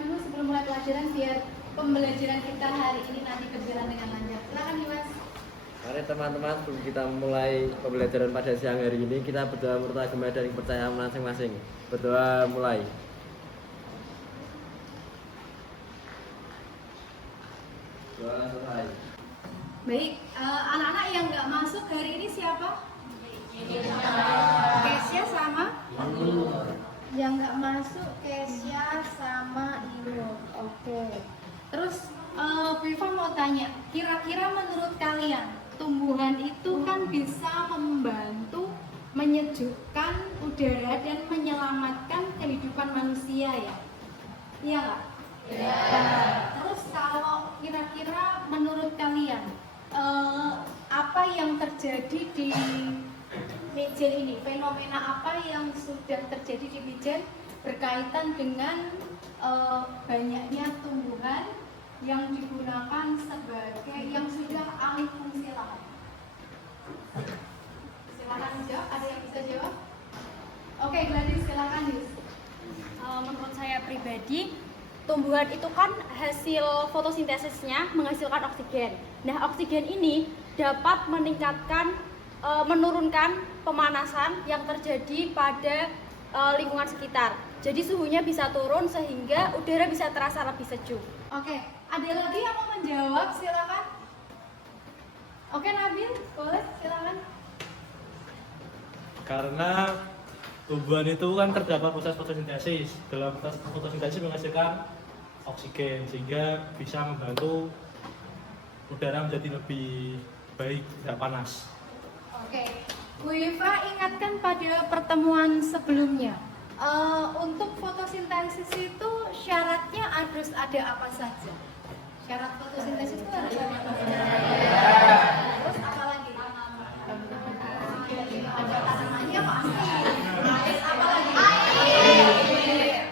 dulu sebelum mulai pelajaran biar pembelajaran kita hari ini nanti berjalan dengan lancar. Silakan Dimas. Mari teman-teman, sebelum kita mulai pembelajaran pada siang hari ini, kita berdoa menurut agama dan kepercayaan masing-masing. Berdoa mulai. Doa selesai. Baik, anak-anak yang nggak masuk hari ini siapa? Kesya sama? Yang nggak masuk Kesya sama Inul. Oke. Terus Bu Iva mau tanya, kira-kira menurut kalian tumbuhan itu kan bisa membantu menyejukkan udara dan menyelamatkan kehidupan manusia ya? Iya nggak? Iya. Terus kalau kira-kira menurut kalian apa yang terjadi di Mijen ini? Fenomena apa yang sudah terjadi di Mijen berkaitan dengan banyaknya tumbuhan yang digunakan sebagai yang sudah alih fungsi lahan? Silakan jawab. Ada yang bisa jawab? Oke, Gladys, silakan Yus. Menurut saya pribadi, tumbuhan itu kan hasil fotosintesisnya menghasilkan oksigen. Nah, oksigen ini dapat menurunkan pemanasan yang terjadi pada lingkungan sekitar. Jadi suhunya bisa turun sehingga udara bisa terasa lebih sejuk. Oke, ada lagi yang mau menjawab? Silakan. Oke, Nabil, boleh silakan. Karena tumbuhan itu kan terdapat proses fotosintesis. Dalam proses fotosintesis menghasilkan oksigen sehingga bisa membantu udara menjadi lebih baik, tidak panas. Oke, Bu Iva ingatkan pada pertemuan sebelumnya. Untuk fotosintesis itu syaratnya harus ada apa saja? Syarat fotosintesis itu harus ada apa saja? Terus apa lagi? Ada tanamannya pasti. Terus apa lagi? Air.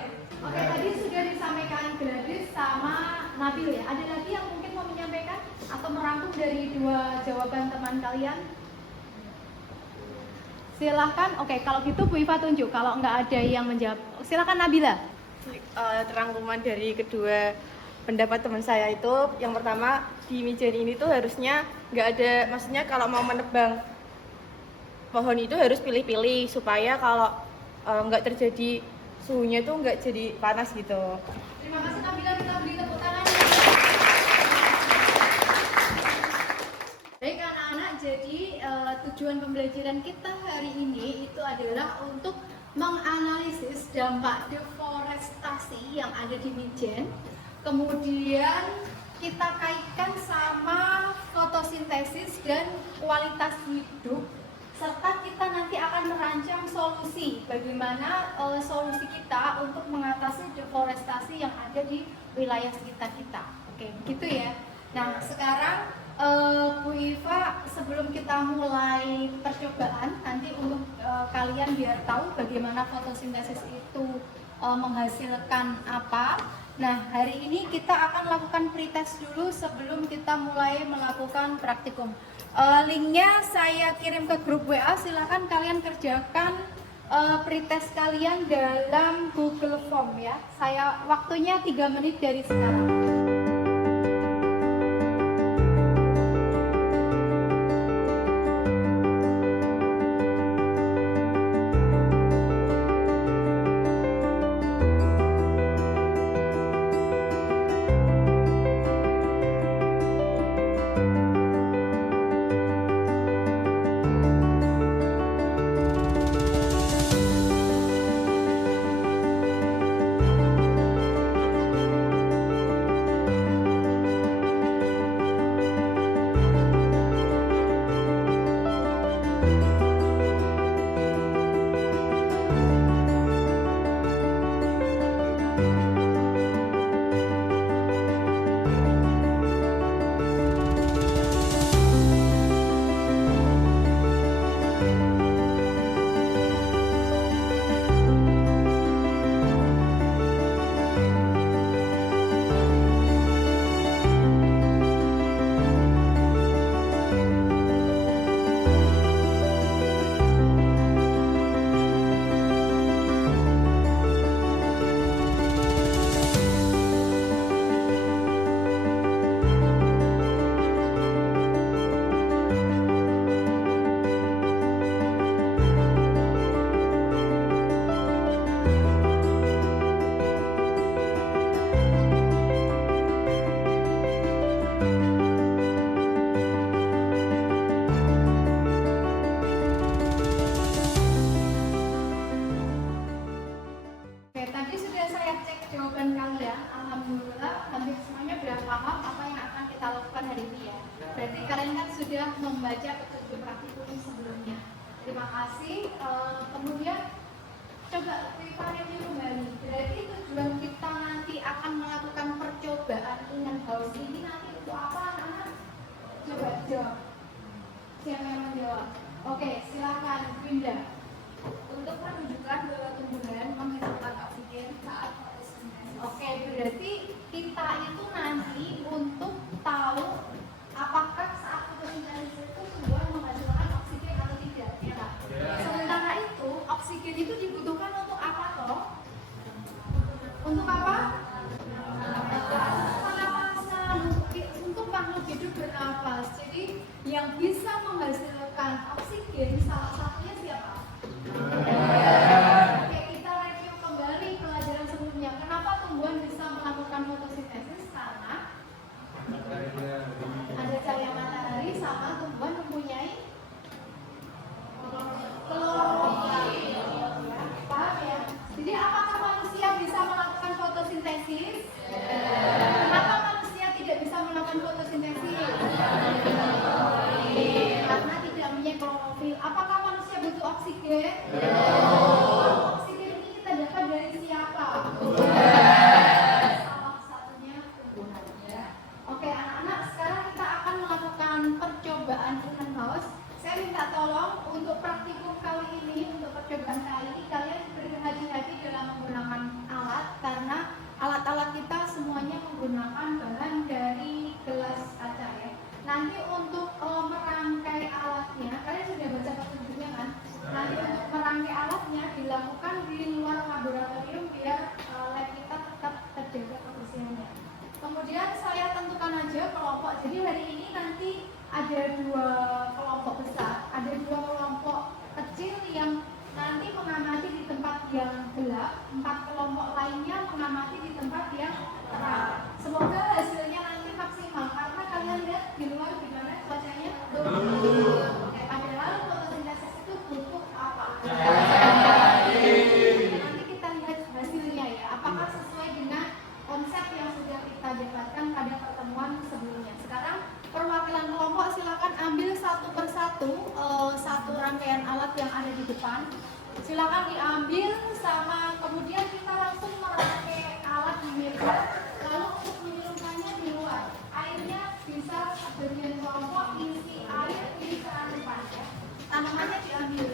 Oke, tadi sudah disampaikan Gladys sama Nabil ya. Ada lagi yang mungkin mau menyampaikan atau merangkum dari dua jawaban teman kalian? Silahkan. Oke, kalau gitu Bu Iva tunjuk. Kalau nggak ada yang menjawab, silahkan Nabila. Rangkuman dari kedua pendapat teman saya itu, yang pertama di Mijen ini tuh harusnya nggak ada, maksudnya kalau mau menebang pohon itu harus pilih-pilih supaya kalau nggak terjadi suhunya tuh nggak jadi panas gitu. Terima kasih Nabila, kita beri tepuk tangan. Baik anak-anak, jadi tujuan pembelajaran kita hari ini itu adalah untuk menganalisis dampak deforestasi yang ada di Mijen. Kemudian kita kaitkan sama fotosintesis dan kualitas hidup, serta kita nanti akan merancang solusi bagaimana solusi kita untuk mengatasi deforestasi yang ada di wilayah sekitar kita. Oke, begitu ya. Nah, sekarang Bu Iva, sebelum kita mulai percobaan nanti untuk kalian biar tahu bagaimana fotosintesis itu menghasilkan apa. Nah, hari ini kita akan lakukan pretest dulu sebelum kita mulai melakukan praktikum. Linknya saya kirim ke grup WA, silahkan kalian kerjakan pretest kalian dalam Google Form ya. Saya waktunya 3 menit dari sekarang. membaca petunjuk praktikum sebelumnya. Terima kasih. Kemudian coba kita review kembali. Berarti tujuan kita nanti akan melakukan percobaan in house ini nanti untuk apa anak-anak? Coba jawab. Siapa yang menjawab? Oke, silakan Winda. Untuk menunjukkan bahwa tumbuhan menghasilkan oksigen saat fotosintesa. Oke, berarti kita itu nanti untuk tahu apakah saat fotosintesa itu tumbuhan menghasilkan oksigen atau tidak, ya Kak? Sementara itu, oksigen itu dibutuhkan untuk apa toh? Untuk apa? Pernapasan, untuk makhluk hidup bernapas. Jadi yang bisa menghasilkan oksigen salah satunya siapa? Oke, kita review kembali pelajaran sebelumnya. Kenapa tumbuhan bisa melakukan fotosintesis? Karena ada cahaya matahari sama tumbuhan mempunyai klorofil. Paham ya? Jadi apakah manusia bisa melakukan fotosintesis? Kenapa manusia tidak bisa melakukan fotosintesis? Karena tidak punya klorofil. Apakah manusia butuh oksigen? Oksigen ini kita dapat dari siapa? Salah satunya tumbuhan. Ya. Oke, anak-anak, sekarang kita akan melakukan percobaan in house. Saya minta tolong untuk praktikum kali ini, untuk percobaan kali ini kalian berhati-hati dalam menggunakan alat karena alat-alat kita semuanya menggunakan bahan dari gelas kaca ya. Nanti untuk merangkai alatnya, kalian sudah baca petunjuknya kan? Nanti untuk merangkai alatnya dilakukan di luar laboratorium biar lab kita tetap terjaga kebersihannya. Kemudian saya tentukan aja kelompok. Jadi hari ini nanti ada 2 kelompok besar, ada 2 kelompok kecil yang nanti mengamati di tempat yang gelap, 4 kelompok lainnya mengamati di tempat yang terang. Semoga hasilnya nanti maksimal karena kalian lihat di luar gimana cuacanya. Padahal fotosintesis itu butuh apa? Nanti kita lihat hasilnya ya, apakah sesuai dengan konsep yang sudah kita dapatkan pada pertemuan sebelumnya. Sekarang perwakilan kelompok silakan ambil satu persatu satu rangkaian alat yang ada di depan. Silakan diambil sama kemudian kita langsung merangkai alat di meja. Lalu untuk menyeluruhkannya di luar. Airnya bisa sebagian kelompok isi air di keran depan ya. Tanamannya diambil.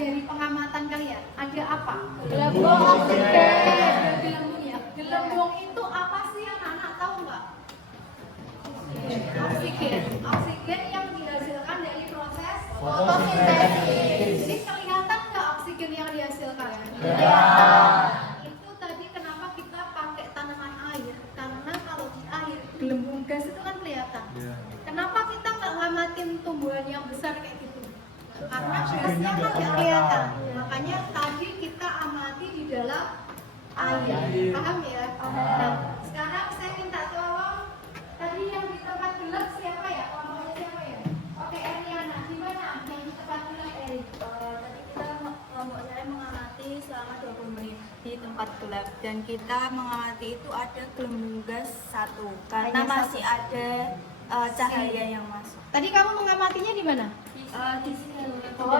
dari pengamatan kalian? Ada apa? Gelembung oksigen. Gelembung ya. Gelembung itu apa sih yang anak tahu nggak? Oksigen. Oksigen yang dihasilkan dari proses fotosintesis. Jadi kelihatan nggak oksigen yang dihasilkan? Ya. Itu tadi kenapa kita pakai tanaman air? Karena kalau di air gelembung gas itu kan kelihatan. Kenapa kita nggak ngamatin tumbuhan yang besar kayak gitu? Karena gasnya kan nggak kelihatan. Makanya tadi kita amati di dalam air. Paham ya? Nah, sekarang saya minta tolong. Tadi yang di tempat gelap siapa ya? Kelompoknya siapa ya? Oke, Eriana. Di mana yang di tempat gelap, Eri? Tadi kita kelompok saya mengamati selama 20 menit di tempat gelap dan kita mengamati itu ada gelembung gas satu karena Hanya masih satu. ada cahaya yang masuk. Tadi kamu mengamatinya di mana? Di sini Oh,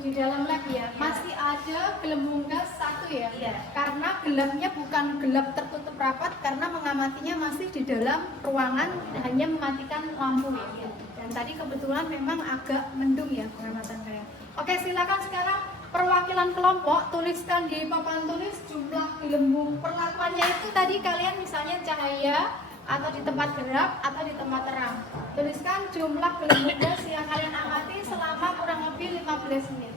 di dalam lab ya. Masih ada gelembung gas satu ya? Iya. Karena gelapnya bukan gelap tertutup rapat, karena mengamatinya masih di dalam ruangan, hanya mematikan lampu ya. Dan tadi kebetulan memang agak mendung ya pengamatan saya. Oke, silakan sekarang perwakilan kelompok tuliskan di papan tulis jumlah gelembung. Perlakuannya itu tadi kalian misalnya cahaya atau di tempat gelap atau di tempat terang. Tuliskan jumlah gelembung gas yang kalian amati selama kurang lebih 15 menit.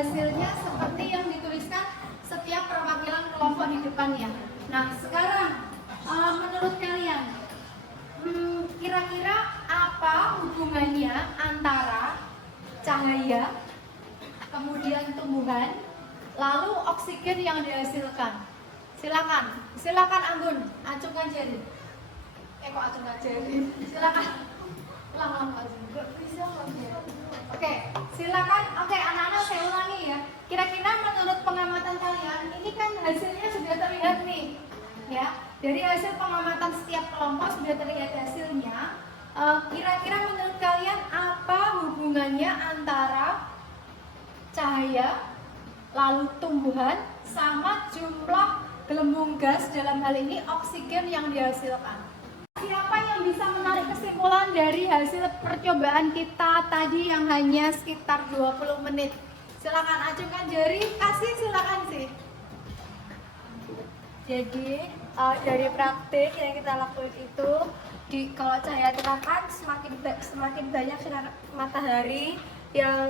hasilnya seperti yang dituliskan setiap perwakilan kelompok di depannya. Nah, sekarang menurut kalian, kira-kira apa hubungannya antara cahaya, kemudian tumbuhan, lalu oksigen yang dihasilkan? Silakan Anggun, acungkan jari. Kok acungkan jari? Silakan. Ulang Pak. Bisa ya. Oke, silakan. Oke, anak-anak saya ulangi ya. Kira-kira menurut pengamatan kalian, ini kan hasilnya sudah terlihat nih, ya. Dari hasil pengamatan setiap kelompok sudah terlihat hasilnya. Kira-kira menurut kalian apa hubungannya antara cahaya, lalu tumbuhan, sama jumlah gelembung gas, dalam hal ini oksigen yang dihasilkan? Siapa yang bisa menarik kesimpulan dari hasil percobaan kita tadi yang hanya sekitar 20 menit? Silakan acungkan jari, kasih silakan sih. Jadi dari praktik yang kita lakuin itu, kalau cahaya terangkan semakin banyak sinar matahari yang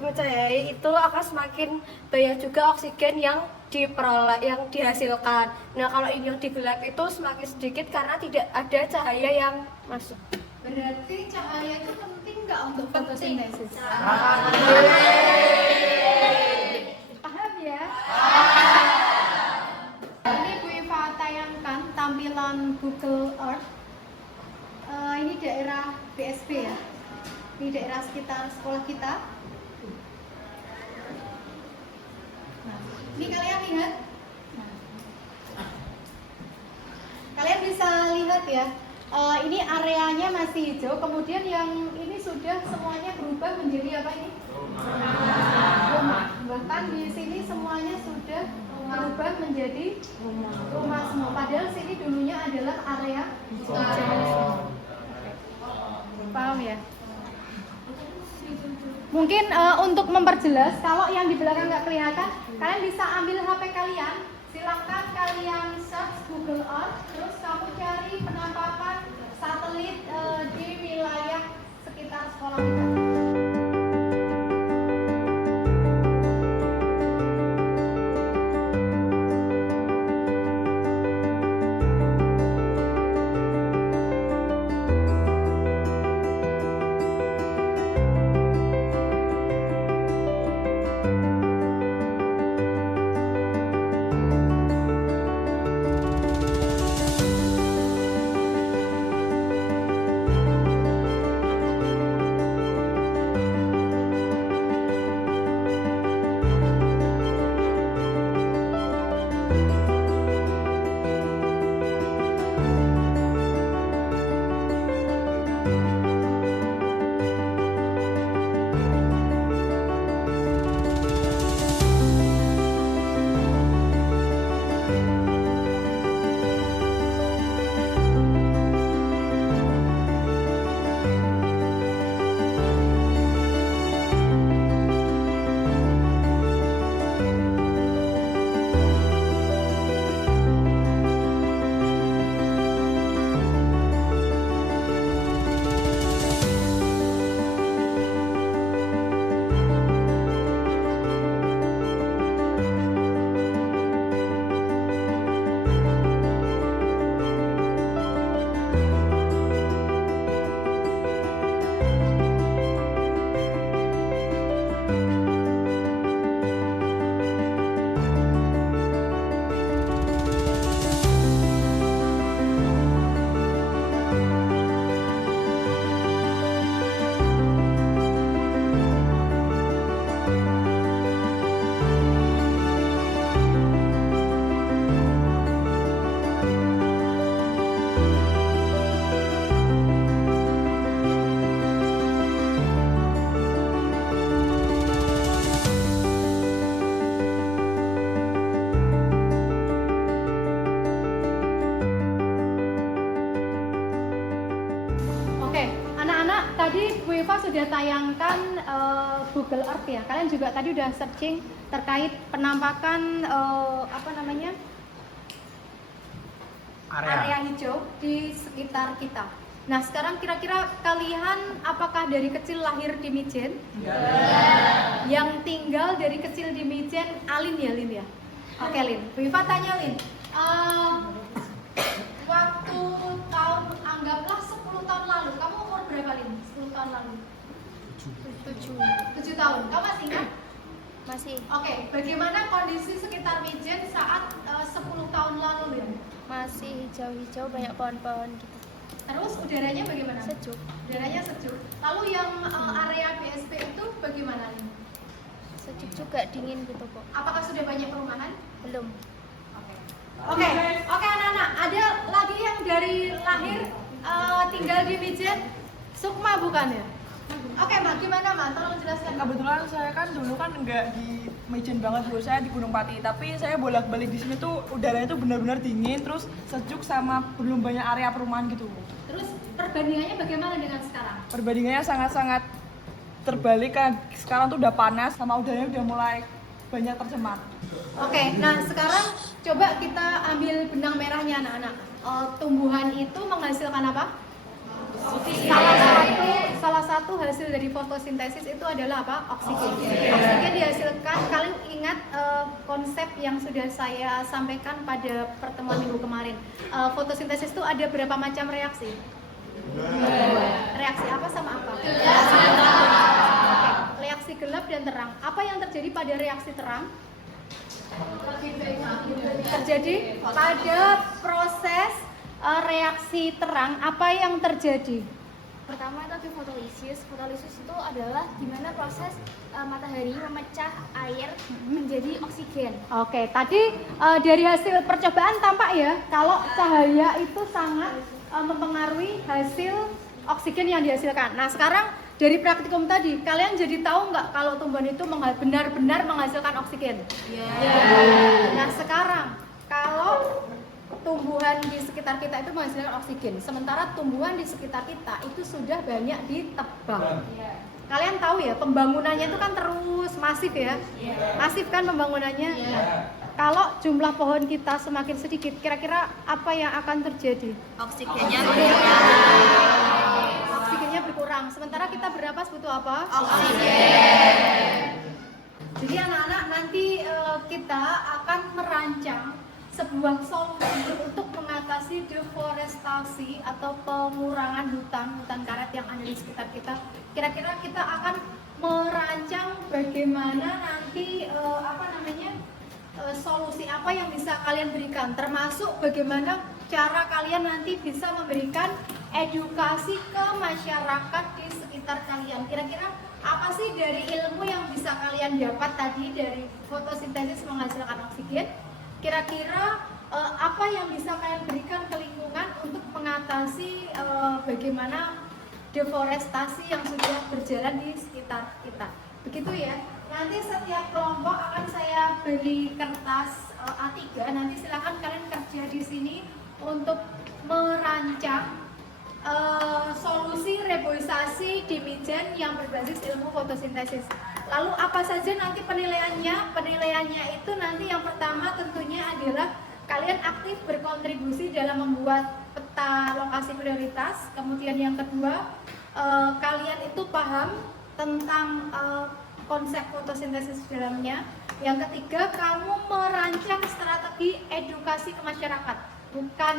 mencahayai itu, akan semakin banyak juga oksigen yang diperoleh, yang dihasilkan. Nah, kalau ini yang digelap itu semakin sedikit karena tidak ada cahaya yang masuk. Berarti cahaya itu penting nggak untuk fotosintesis? Paham ya? Ini Bu Iva tayangkan tampilan Google Earth. Ini daerah BSP ya. Ini daerah sekitar sekolah kita. Nah, ini kalian lihat. Kalian bisa lihat ya. Ini areanya masih hijau, kemudian yang ini sudah semuanya berubah menjadi apa ini? Rumah. Bahkan di sini semuanya sudah berubah menjadi rumah semua. Padahal sini dulunya adalah area hijau. Paham ya? Mungkin untuk memperjelas, kalau yang di belakang nggak kelihatan, kalian bisa ambil HP kalian. Silakan kalian search Google Earth, terus kamu cari penampakan satelit di wilayah sekitar sekolah kita. Tadi Bu Eva sudah tayangkan Google Earth ya. Kalian juga tadi udah searching terkait penampakan area hijau di sekitar kita. Nah, sekarang kira-kira kalian apakah dari kecil lahir di Mijen? Yang tinggal dari kecil di Mijen, Alin ya, Lin ya? Oke, Lin. Bu Iva tanya, Lin. Waktu tahun, anggaplah 10 tahun lalu, kamu umur berapa, Lin? 10 tahun lalu? 7 tahun. Kamu masih ingat? Masih. Oke, bagaimana kondisi sekitar Mijen saat 10 tahun lalu, Lin? Masih hijau-hijau, banyak pohon-pohon gitu. Terus udaranya bagaimana? Sejuk. Udaranya sejuk. Lalu yang area BSP itu bagaimana, Lin? Sejuk juga, dingin gitu kok. Apakah sudah banyak perumahan? Belum. Oke, anak-anak, ada lagi yang dari lahir tinggal di Mijen? Sukma bukan ya? Oke, Mbak, gimana, Mbak? Tolong jelaskan. Kebetulan saya kan dulu kan nggak di Mijen banget, dulu saya di Gunung Pati. Tapi saya bolak-balik di sini tuh udaranya tuh benar-benar dingin, terus sejuk sama belum banyak area perumahan gitu. Terus perbandingannya bagaimana dengan sekarang? Perbandingannya sangat-sangat terbalik kan. Sekarang tuh udah panas sama udaranya udah mulai banyak tercemar. Oke, nah sekarang coba kita ambil benang merahnya, anak-anak. Tumbuhan itu menghasilkan apa? Salah satu hasil dari fotosintesis itu adalah apa? Oksigen. Oksigen dihasilkan. Kalian ingat konsep yang sudah saya sampaikan pada pertemuan minggu kemarin. Fotosintesis itu ada berapa macam reaksi? Reaksi apa sama apa? Reaksi gelap dan terang. Apa yang terjadi pada reaksi terang? Terjadi pada proses reaksi terang, apa yang terjadi? Pertama itu ada fotolisis. Fotolisis itu adalah dimana proses matahari memecah air menjadi oksigen. Oke, tadi dari hasil percobaan tampak ya kalau cahaya itu sangat mempengaruhi hasil oksigen yang dihasilkan. Nah, sekarang dari praktikum tadi, kalian jadi tahu nggak kalau tumbuhan itu benar-benar menghasilkan oksigen? Nah, sekarang kalau tumbuhan di sekitar kita itu menghasilkan oksigen, sementara tumbuhan di sekitar kita itu sudah banyak ditebang. Kalian tahu ya, pembangunannya itu kan terus masif ya, masif kan pembangunannya. Kalau jumlah pohon kita semakin sedikit, kira-kira apa yang akan terjadi? Oksigennya Oksigennya berkurang. Sementara kita bernapas butuh apa? oksigen. Jadi anak-anak nanti kita akan merancang sebuah solusi untuk mengatasi deforestasi atau pengurangan hutan karet yang ada di sekitar kita. Kira-kira kita akan merancang bagaimana nanti solusi apa yang bisa kalian berikan, termasuk bagaimana cara kalian nanti bisa memberikan edukasi ke masyarakat di sekitar kalian. Kira-kira apa sih dari ilmu yang bisa kalian dapat tadi dari fotosintesis menghasilkan oksigen? Kira-kira apa yang bisa kalian berikan ke lingkungan untuk mengatasi bagaimana deforestasi yang sudah berjalan di sekitar kita? Begitu ya. Nanti setiap kelompok akan saya beri kertas A3. Nanti silakan kalian kerja di sini untuk merancang solusi reboisasi di Mijen yang berbasis ilmu fotosintesis. Lalu apa saja nanti penilaiannya? Penilaiannya itu nanti yang pertama tentunya adalah kalian aktif berkontribusi dalam membuat peta lokasi prioritas. Kemudian yang kedua, kalian itu paham tentang konsep fotosintesis di dalamnya. Yang ketiga, kamu merancang strategi edukasi ke masyarakat. Bukan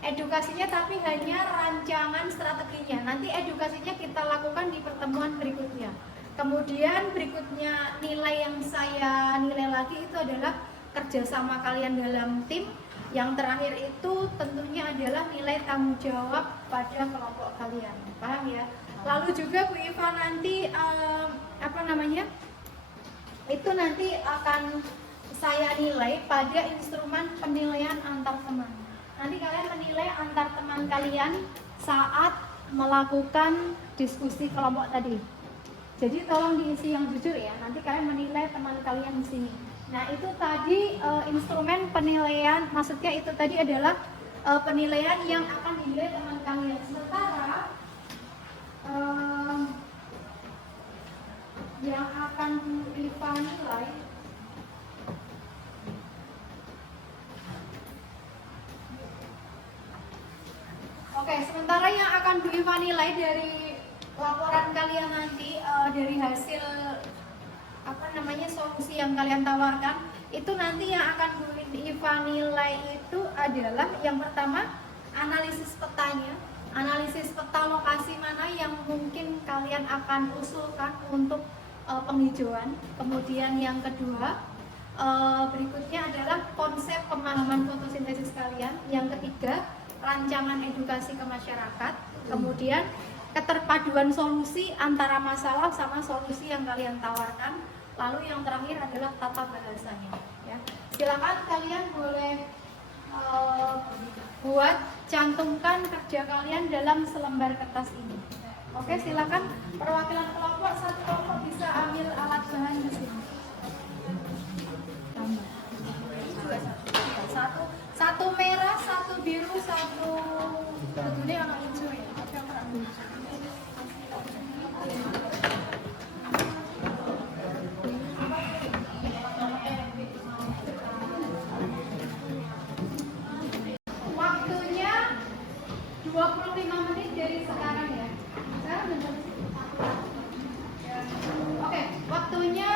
edukasinya tapi hanya rancangan strateginya. Nanti edukasinya kita lakukan di pertemuan berikutnya. Kemudian berikutnya nilai yang saya nilai lagi itu adalah kerjasama kalian dalam tim. Yang terakhir itu tentunya adalah nilai tanggung jawab pada kelompok kalian. Paham ya? Lalu juga Bu Iva nanti itu nanti akan saya nilai pada instrumen penilaian antar teman. Nanti kalian menilai antar teman kalian saat melakukan diskusi kelompok tadi. Jadi tolong diisi yang jujur ya. Nanti kalian menilai teman kalian di sini. Nah, itu tadi instrumen penilaian, maksudnya itu tadi adalah penilaian yang akan dinilai teman kalian. Sementara yang akan dinilai Oke, Oke, sementara yang akan Bu Iva nilai dari laporan kalian nanti dari hasil solusi yang kalian tawarkan, itu nanti yang akan Bu Iva nilai itu adalah yang pertama analisis petanya, analisis peta lokasi mana yang mungkin kalian akan usulkan untuk penghijauan. Kemudian yang kedua berikutnya adalah konsep pemahaman fotosintesis kalian. Yang ketiga, rancangan edukasi ke masyarakat. Kemudian keterpaduan solusi antara masalah sama solusi yang kalian tawarkan. Lalu yang terakhir adalah tata bahasanya. Ya. Silakan kalian boleh buat cantumkan kerja kalian dalam selembar kertas ini. Oke, silakan perwakilan kelompok, satu kelompok bisa ambil alat bahan di sini. Satu merah, satu biru, satu ini anak hijau ya. Oke, anak hijau. Waktunya 25 menit dari sekarang ya. Sekarang udah jam 1. Oke, waktunya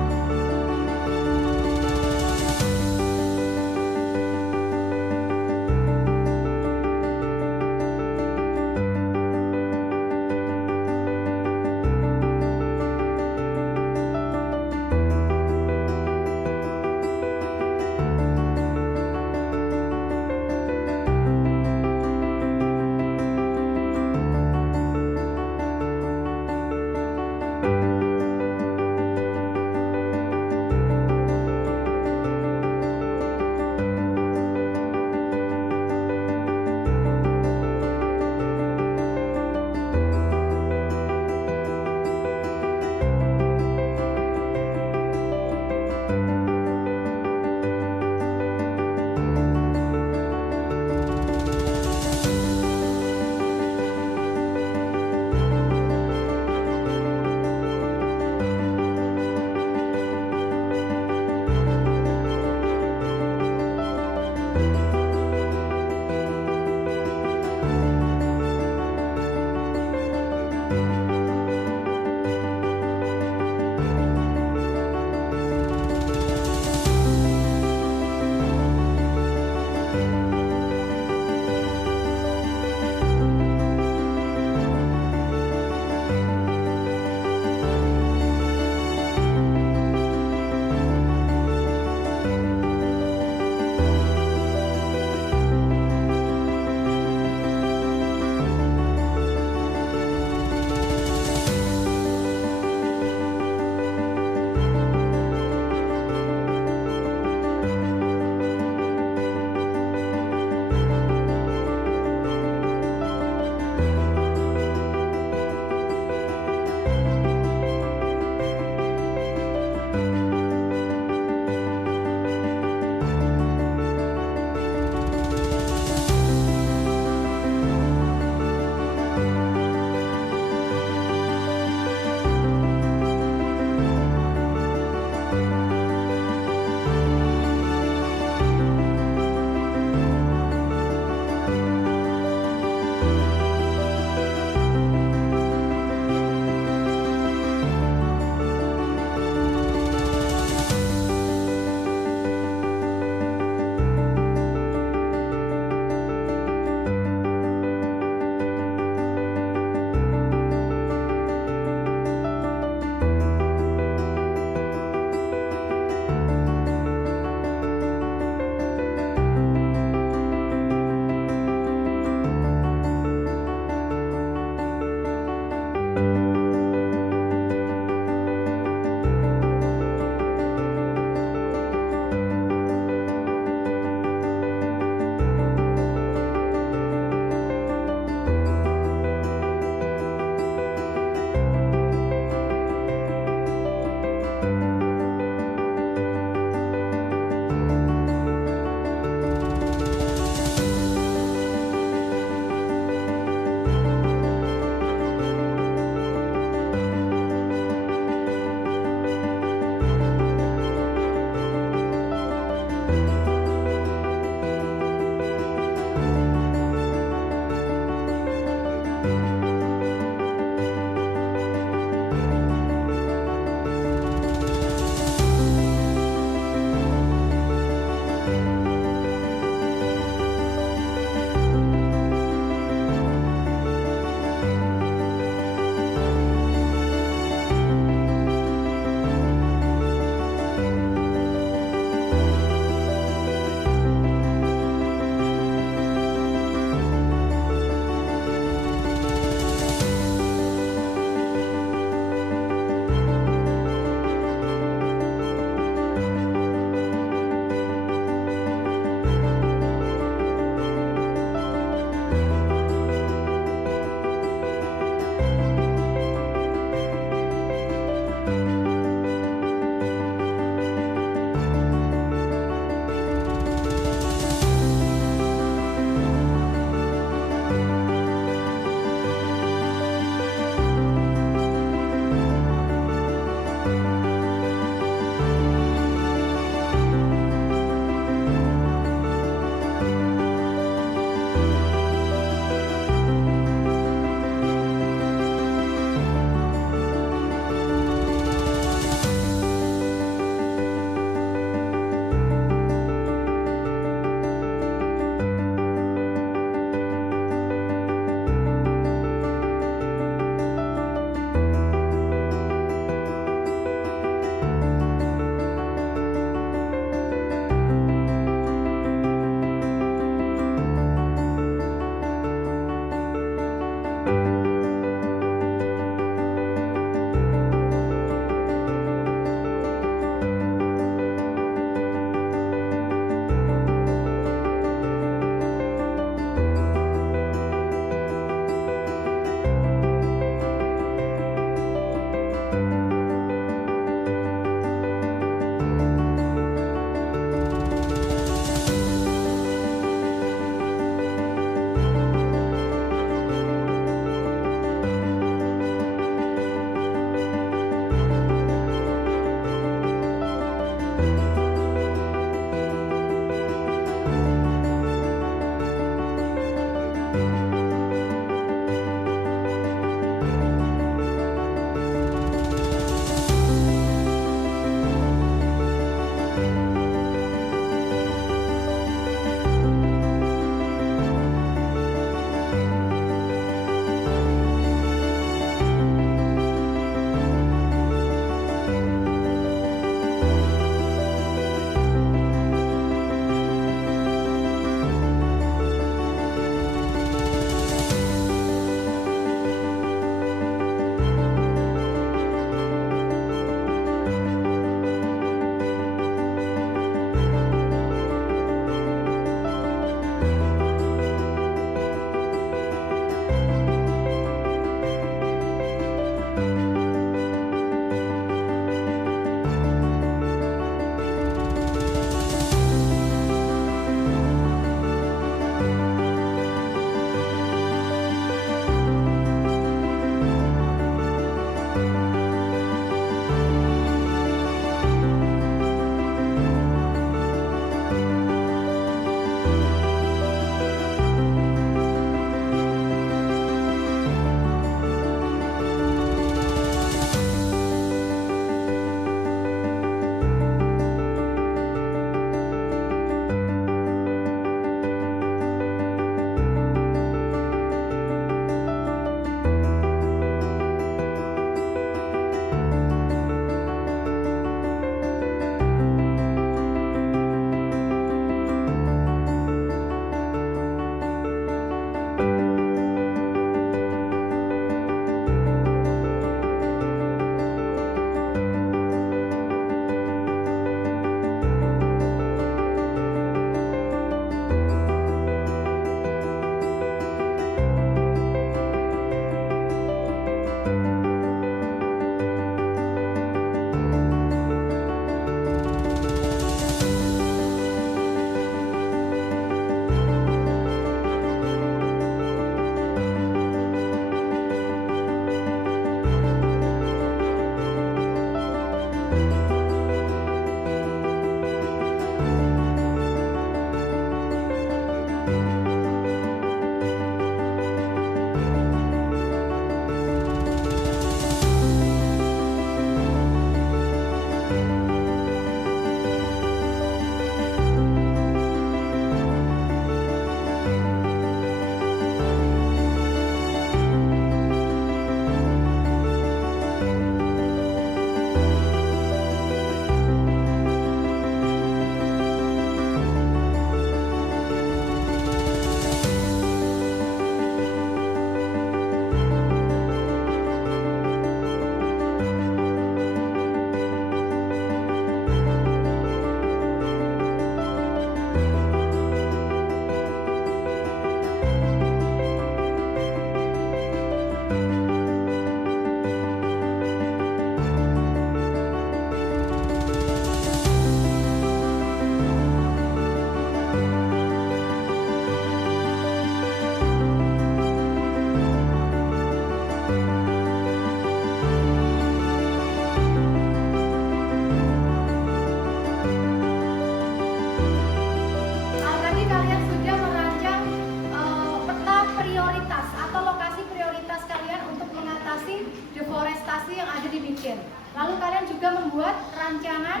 prestasi yang ada di Mijen. Lalu kalian juga membuat rancangan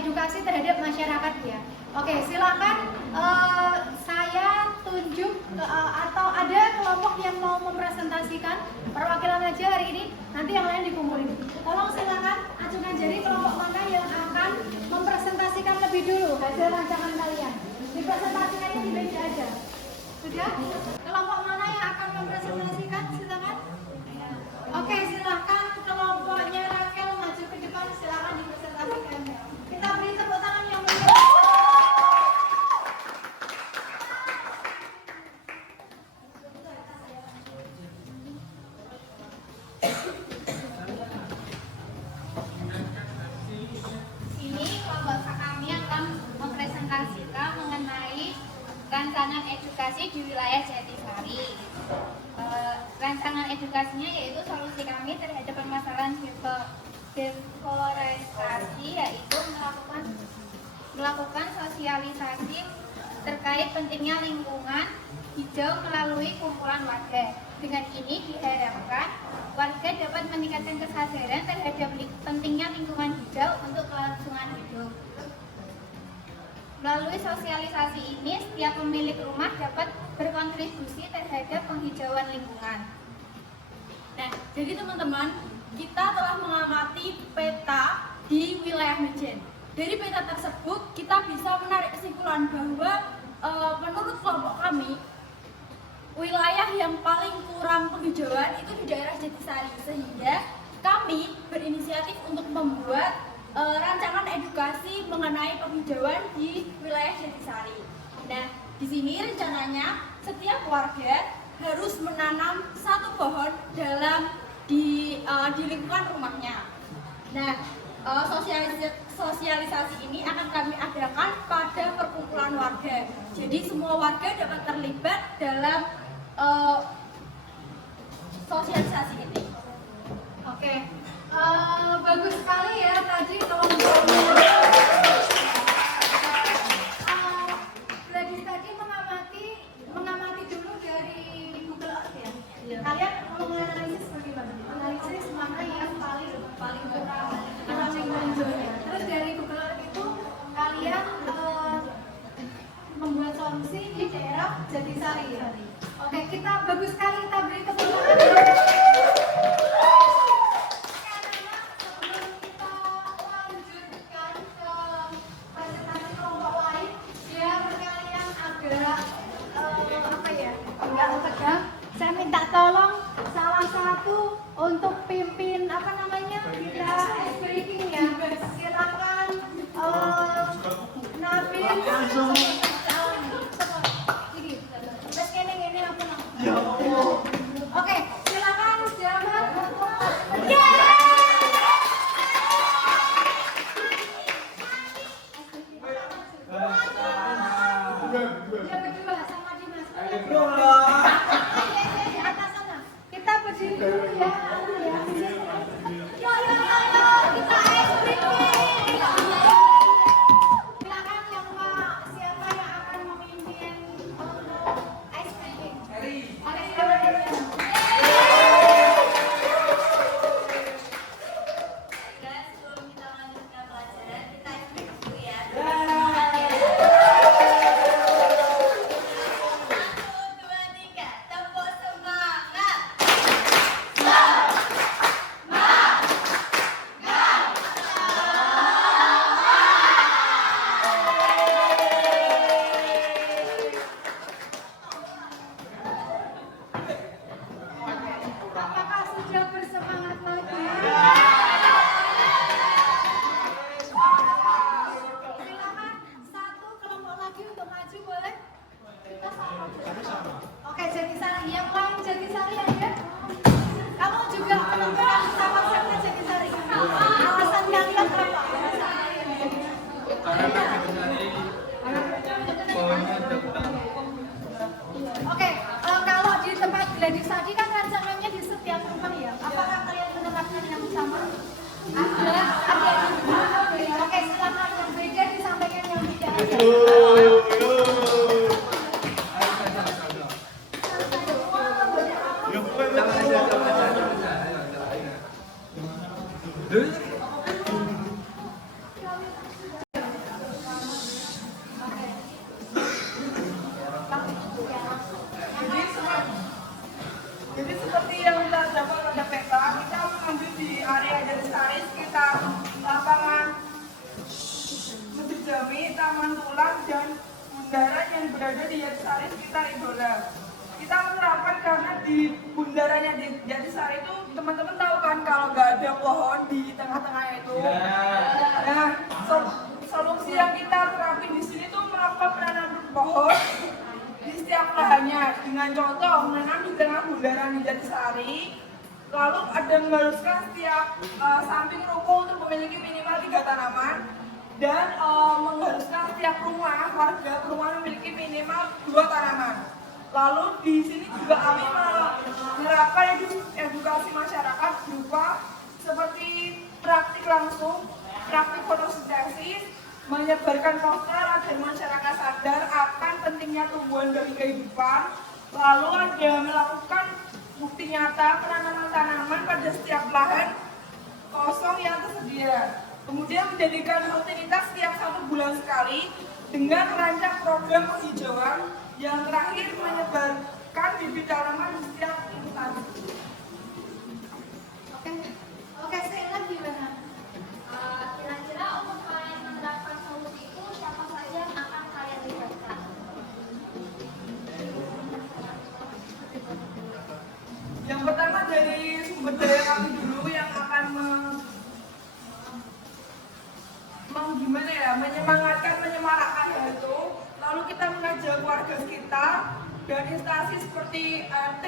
edukasi terhadap masyarakat ya. Oke, silakan saya tunjuk atau ada kelompok yang mau mempresentasikan perwakilan aja hari ini, nanti yang lain dikumpulin. Tolong silakan ajukan jari kelompok mana yang akan mempresentasikan lebih dulu hasil rancangan kalian. Dipresentasikannya di meja aja. Sudah? Kelompok mana yang akan mempresentasikan? Silakan. Oke, silakan kelompoknya Rakel maju ke depan, silakan dipresentasikan. Kita beri tepuk tangan yang meriah. Ini kelompok kami akan mempresentasikan mengenai rancangan edukasi di wilayah Jatisari. Rancangan edukasinya yaitu solusi kami terhadap permasalahan deforestasi, yaitu melakukan sosialisasi terkait pentingnya lingkungan hijau melalui kumpulan warga. Dengan ini diharapkan warga dapat meningkatkan kesadaran terhadap pentingnya lingkungan hijau untuk kelangsungan hidup. Melalui sosialisasi ini, setiap pemilik rumah dapat berkontribusi terhadap penghijauan lingkungan. Nah, jadi teman-teman, kita telah mengamati peta di wilayah Mijen. Dari peta tersebut, kita bisa menarik kesimpulan bahwa menurut kelompok kami, wilayah yang paling kurang penghijauan itu di daerah Jatisari. Sehingga kami berinisiatif untuk membuat rancangan edukasi mengenai penghijauan di wilayah Jatisari. Nah, di sini rencananya setiap warga harus menanam 1 pohon di lingkungan rumahnya. Nah, sosialisasi ini akan kami adakan pada perkumpulan warga. Jadi semua warga dapat terlibat dalam sosialisasi ini. Oke, bagus sekali ya tadi tadi mengamati dulu dari Google Earth ya. Kalian mau menganalisis bagaimana? Analisis mana yang paling kurang menonjolnya. Terus dari Google Earth itu kalian membuat solusi di daerah Jatisari ya. Oke, kita bagus sekali, kita beri tepuk tangan. Saya minta tolong salah satu untuk pimpin kita ice breaking ya. Silakan Nabil. Oke, silakan Jamal untuk yang kedua sama Dimas. Di atas sana. Kita berdiri dulu ya. Yo, kita ice breaking. Silakan siapa yang akan memimpin untuk ice breaking? Ada siapa yang Sebelum kita melanjutkan pelajaran, kita ice break dulu ya. Apakah sudah bersemangat lagi? Silakan satu kelompok lagi untuk maju boleh? Kita sama. Oke, Jatisari yang lain Jatisari ada? Kamu juga menentukan sama-sama Jatisari. Alasan kalian kenapa? Oke, kalau di tempat Gladys tadi kan rancangannya di setiap rumah ya. Apakah kalian menerapkan yang sama? Ada. Oke, silakan yang beda disampaikan yang tidak ada. Jadi seperti yang kita dapat pada peta, kita mengambil di area Jatisari sekitar lapangan Masjid Jami, Taman Tulang, dan bundaran yang berada di Jatisari sekitar Idola. Kita menerapkan karena di bundarannya di Jatisari itu teman-teman tahu kan kalau nggak ada pohon di tengah-tengahnya itu. Nah, solusi yang kita terapin di sini tuh melakukan penanaman pohon di setiap lahannya dengan contoh menanam di tengah bundaran di Jatisari, lalu ada mengharuskan setiap samping ruko untuk memiliki minimal 3 tanaman dan mengharuskan setiap rumah warga perumahan memiliki minimal 2 tanaman. Lalu di sini juga kami menerapkan edukasi masyarakat berupa seperti praktik langsung, praktik fotosintesis, menyebarkan poster agar masyarakat sadar akan pentingnya tumbuhan bagi kehidupan. Lalu ada melakukan bukti nyata penanaman tanaman pada setiap lahan kosong yang tersedia. Kemudian menjadikan rutinitas setiap 1 bulan sekali dengan merancang program penghijauan. Yang terakhir menyebarkan bibit tanaman di setiap instansi. Oke, Sheila gimana? Kira-kira untuk kalian menerapkan solusi itu siapa saja yang akan kalian libatkan? Yang pertama dari sumber daya kami dulu yang akan menyemarakkan hal itu. Lalu kita mengajak warga sekitar dan instansi seperti RT,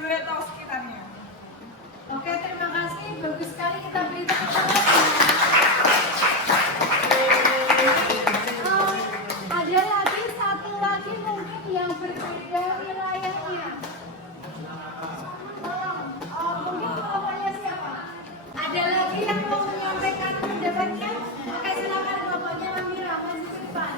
RW atau sekitarnya. Oke, terima kasih. Bagus sekali kita beri tepuk tangan. Ada lagi satu lagi mungkin yang berbeda wilayahnya. Mungkin bapaknya siapa? Ada lagi yang mau menyampaikan pendapatnya? Oke, silakan bapaknya Amira, maju ke depan.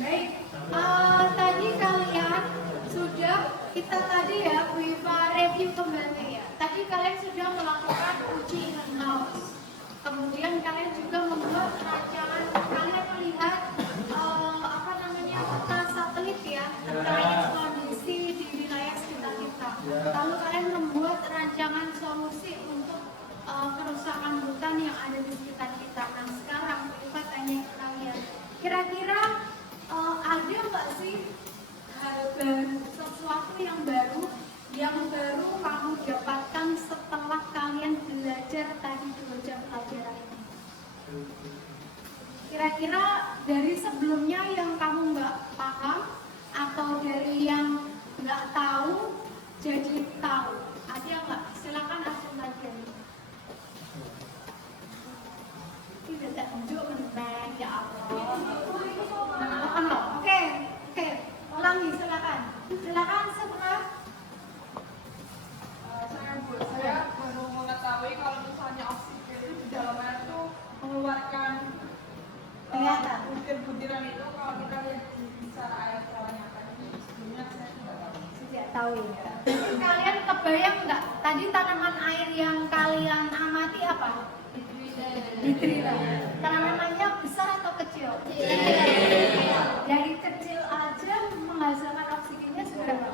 Baik, tadi kalian sudah kita tadi Silakan sebelah. Saya baru mengetahui kalau misalnya oksigen itu di dalamnya itu mengeluarkan Kelihatan. butir-butiran itu kalau kita lihat di secara air terangnya tadi sebelumnya saya tidak tahu. Tidak tahu ya. Jadi kalian kebayang nggak? Tadi tanaman air yang kalian amati apa? Hidrilla. Tanamannya besar atau kecil? Dari kecil aja menghasilkan oksigennya seberapa?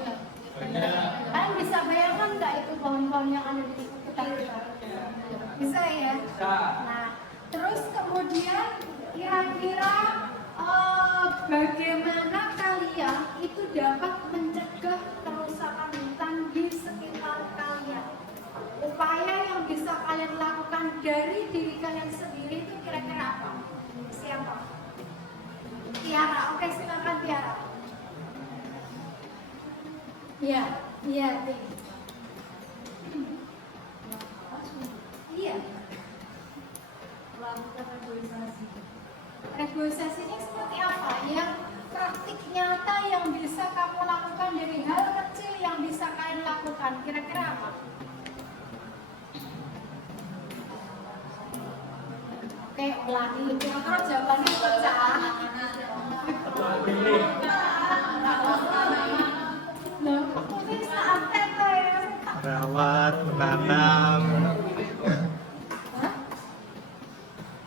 Kalian bisa bayangkan nggak itu pohon-pohon yang ada di sekitar kita? Bisa ya? Nah, terus kemudian kira-kira bagaimana kalian itu dapat mencegah kerusakan hutan di sekitar kalian? Upaya yang bisa kalian lakukan dari diri kalian sendiri itu kira-kira apa? Siapa? Tiara, oke silakan Tiara. Iya, iya, Ting. Iya. Melakukan reboisasi. Reboisasi ini seperti apa? Yang praktik nyata yang bisa kamu lakukan dari hal kecil yang bisa kalian lakukan. Kira-kira apa? Oke, ulangi. Kira-kira jawabannya pecah. Loh, kok bisa apet ya? Merawat, menanam.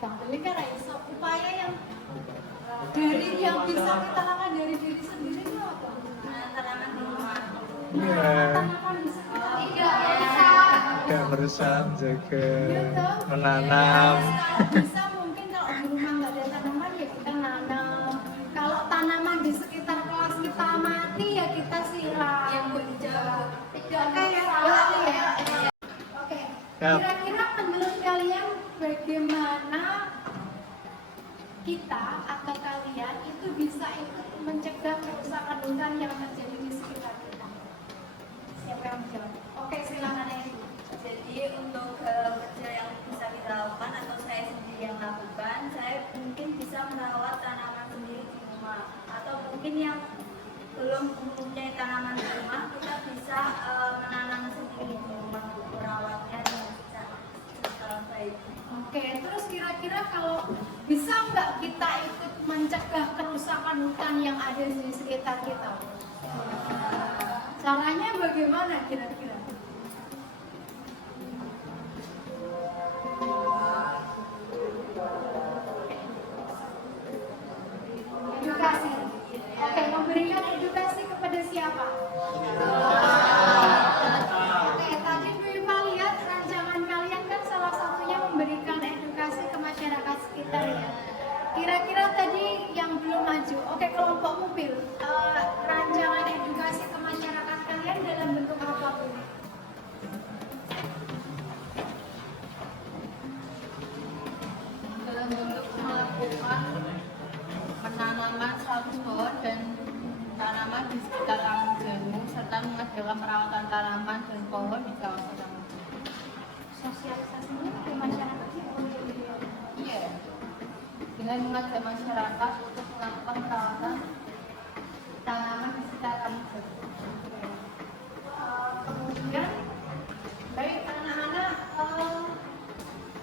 Bang kan iso upaya yang dari yang bisa kita lakukan dari diri sendiri itu apa? Tanaman di rumah. Tanaman di sekitar tidak bisa. Tidak berusaha menjaga, Gitu. menanam. Bisa mungkin kalau di rumah nggak ada tanaman ya kita nanam. Kalau tanaman di sekitar kelas kita mati ya kita siram. Yang hijau. Tidak kayak ulangi ya. Oke. Yap. Kira-kira menurut kalian bagaimana kita atau kalian itu bisa ikut mencegah kerusakan hutan yang terjadi di sekitar kita? Siapa yang menjawab? Oke, silakan Edi. Jadi untuk hal kecil yang bisa kita lakukan atau saya sendiri yang lakukan, saya mungkin bisa merawat tanaman sendiri di rumah. Atau mungkin yang belum mempunyai tanaman di rumah, kita bisa menanam sendiri di rumah, merawatnya dengan secara baik. Oke, terus kira-kira kalau bisa nggak kita ikut mencegah kerusakan hutan yang ada di sekitar kita? Caranya bagaimana kira-kira? Edukasi. Oke, memberikan edukasi kepada siapa? Oke, tadi Bu Iva lihat rancangan kalian kan salah satunya memberikan edukasi ke masyarakat sekitar ya. Kira-kira tadi yang belum maju, oke kelompok mobil, rancangan edukasi ke masyarakat kalian dalam bentuk apa Bu? Dalam bentuk melakukan penanaman 100 pohon dan tanaman di sekitar Taman Jamu serta mengadakan perawatan tanaman dan pohon di kawasan Taman Jamu. Sosialisasinya ke masyarakat sih. Iya, dengan mengajak masyarakat untuk melakukan perawatan tanaman di sekitar Taman Jamu. Kemudian, baik anak-anak,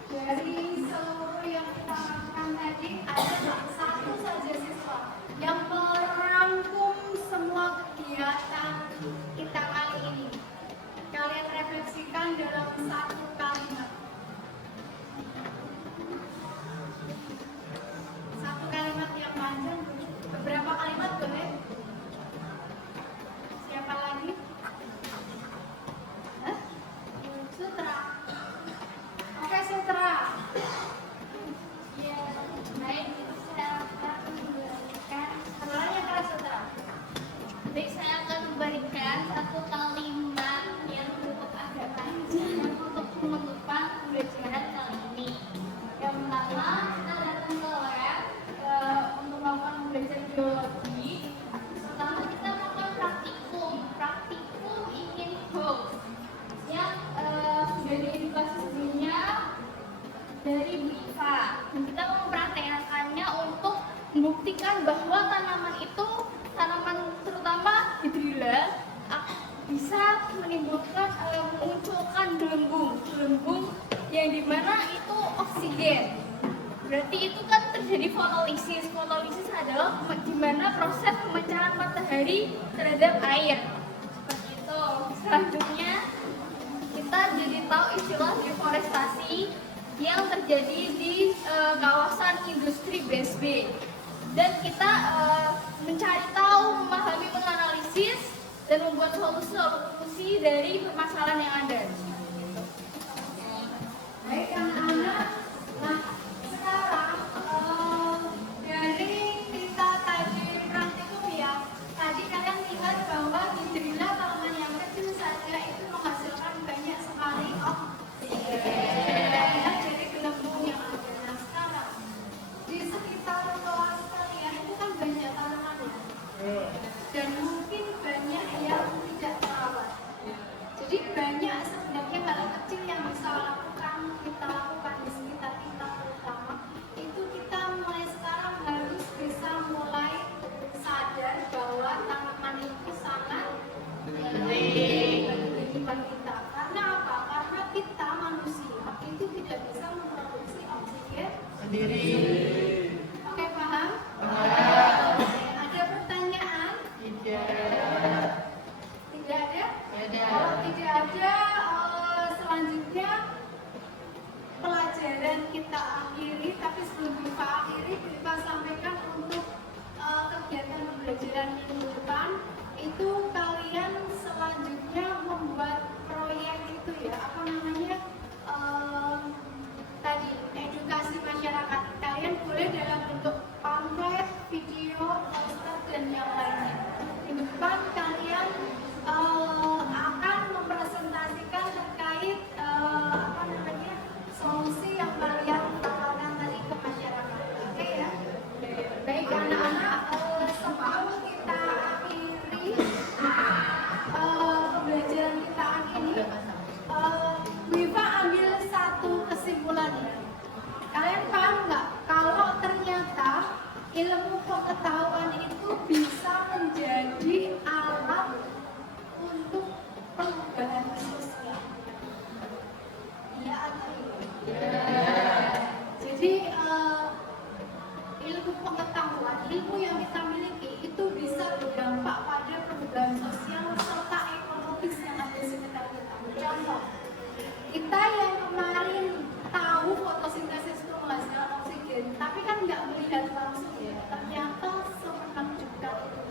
dari seluruh yang kita lakukan tadi ada nggak satu saja siswa yang merangkum semua kegiatan kita kali ini? Kalian refleksikan dalam satu kalimat. Satu kalimat yang panjang, beberapa kalimat boleh? Siapa lagi? Hah? Sutra. Oke, Sutra. Ya, baik itu saya akan memberikan Suaranya keras, Sutra. baik saya akan memberikan satu kalimat yang cukup agak panjang untuk menutupan pembelajaran kali ini. Yang pertama kita datang ke lab untuk melakukan pembelajaran biologi. Pertama kita melakukan praktikum ingin hoax yang sudah diedukasi sebelumnya dari Bu Iva. Dan kita mempraktekkannya untuk membuktikan bahwa tanaman itu, tanaman terutama memunculkan gelembung yang dimana itu oksigen. Berarti itu kan terjadi fotolisis. Fotolisis adalah dimana proses pemecahan matahari terhadap air. Seperti itu. Selanjutnya kita jadi tahu istilah deforestasi yang terjadi di kawasan industri BSB. Dan kita mencari tahu, memahami, menganalisis, dan membuat solusi dari permasalahan yang ada. Baik anak-anak, nah sekarang dari kita tadi praktikum ya, tadi kalian lihat bahwa hidrilla tanaman yang kecil saja itu menghasilkan banyak sekali oksigen dari gelembung yang ada. Nah sekarang di sekitar kelas kalian itu kan banyak tanaman ya, dan mungkin banyak yang tidak terawat. Jadi banyak sebenarnya hal kecil yang bisa kita lakukan di sekitar kita, terutama itu kita mulai sekarang harus bisa mulai sadar bahwa tanaman itu sangat penting bagi kehidupan kita. Karena apa? Karena kita manusia itu tidak bisa memproduksi oksigen sendiri. Oke, paham? Ada pertanyaan? Tidak. Tidak ada? Kalau tidak ada, selanjutnya pelajaran kita akhiri, tapi sebelum kita akhiri, kita sampaikan untuk kegiatan pembelajaran minggu depan itu kalian selanjutnya membuat proyek itu ya, apa namanya, tadi edukasi masyarakat. Kalian boleh dalam bentuk pamflet, video, poster, dan yang lainnya. Minggu depan kalian akan mempresentasikan terkait apa namanya, solusi yang kalian tawarkan tadi ke masyarakat. Oke ya? Baik anak-anak, sebelum kita akhiri pembelajaran kita ini, Wifa ambil satu kesimpulannya. Kalian paham nggak kalau ternyata ilmu pengetahuan itu bisa menjadi alat untuk perubahan sosial? Ya atau tidak? Jadi ilmu pengetahuan, ilmu yang kita miliki itu bisa berdampak pada perubahan sosial serta ekonomis yang ada di sekitar kita. Contoh, kita yang kemarin tahu fotosintesis itu menghasilkan oksigen, tapi kan nggak melihat langsung ya, ternyata semenakjubkan itu.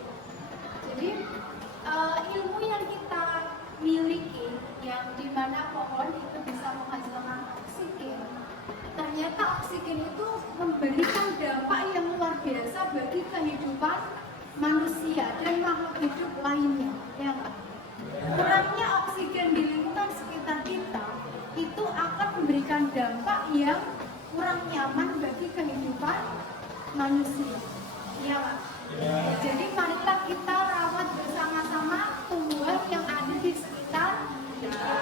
Jadi ilmu yang kita miliki, yang dimana pohon itu bisa menghasilkan oksigen, ternyata oksigen itu memberikan dampak yang luar biasa bagi kehidupan manusia dan makhluk hidup lainnya. Ya nggak? Kurangnya oksigen di lingkungan sekitar kita itu akan memberikan dampak yang kurang nyaman bagi kehidupan manusia. Ya nggak? Jadi marilah kita rawat bersama-sama tumbuhan yang ada di sekitar kita.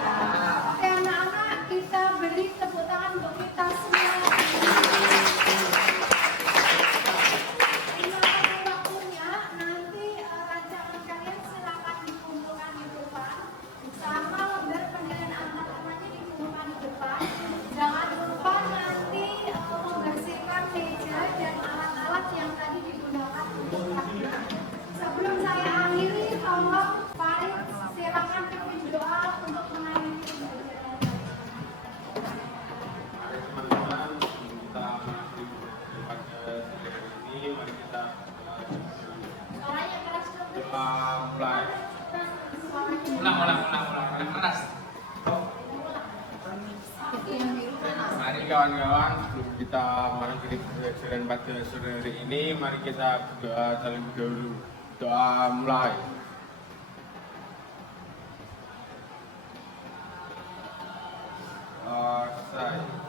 Oke anak-anak, kita beri tepuk tangan untuk kita semua. Terima kasih waktunya. Nanti rancangan kalian silakan dikumpulkan di depan. Sama lembar penilaian anak-anaknya dikumpulkan di depan. Jangan lupa nanti membersihkan meja dan alat-alat yang tadi digunakan untuk praktik. Sebelum saya akhiri, tolong Farid silakan pimpin doa untuk mengakhiri pembelajaran. Mari teman-teman, kita mengakhiri pada ini, mari kita Suaranya keras dong. doa mulai. Ulang keras. Mari kawan-kawan, sebelum kita mengakhiri pembelajaran pada sore hari ini, mari kita berdoa terlebih dahulu. Doa mulai. Selesai.